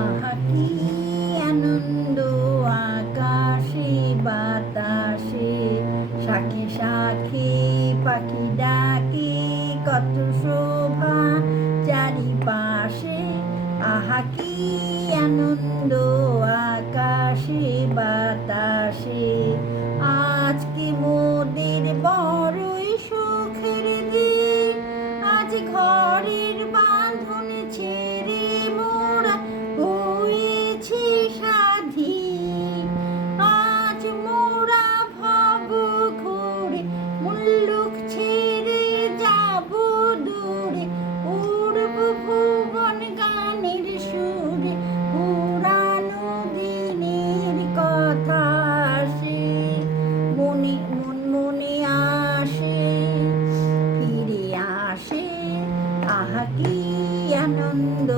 আহা কি আনন্দ আকাশে বাতাসে, শাখে শাখে পাখি ডাকে, কত শোভা চারিপাশে। আহা কি আনন্দ আকাশে বাতাসে, আজকে মোদের বড়ই সুখের দিন। আজ ঘরের বাঁধন ছেড়ে মোরা হয়েছি স্বাধীন। আজ মোরা ভব ঘুরে মুল্লুক ছেড়ে যাব দূরে, উড়ব ভুবন গানের সুরে, পুরানো দিনের কথা আসে মনে আসে, ফিরে আসে। আহা কি আনন্দ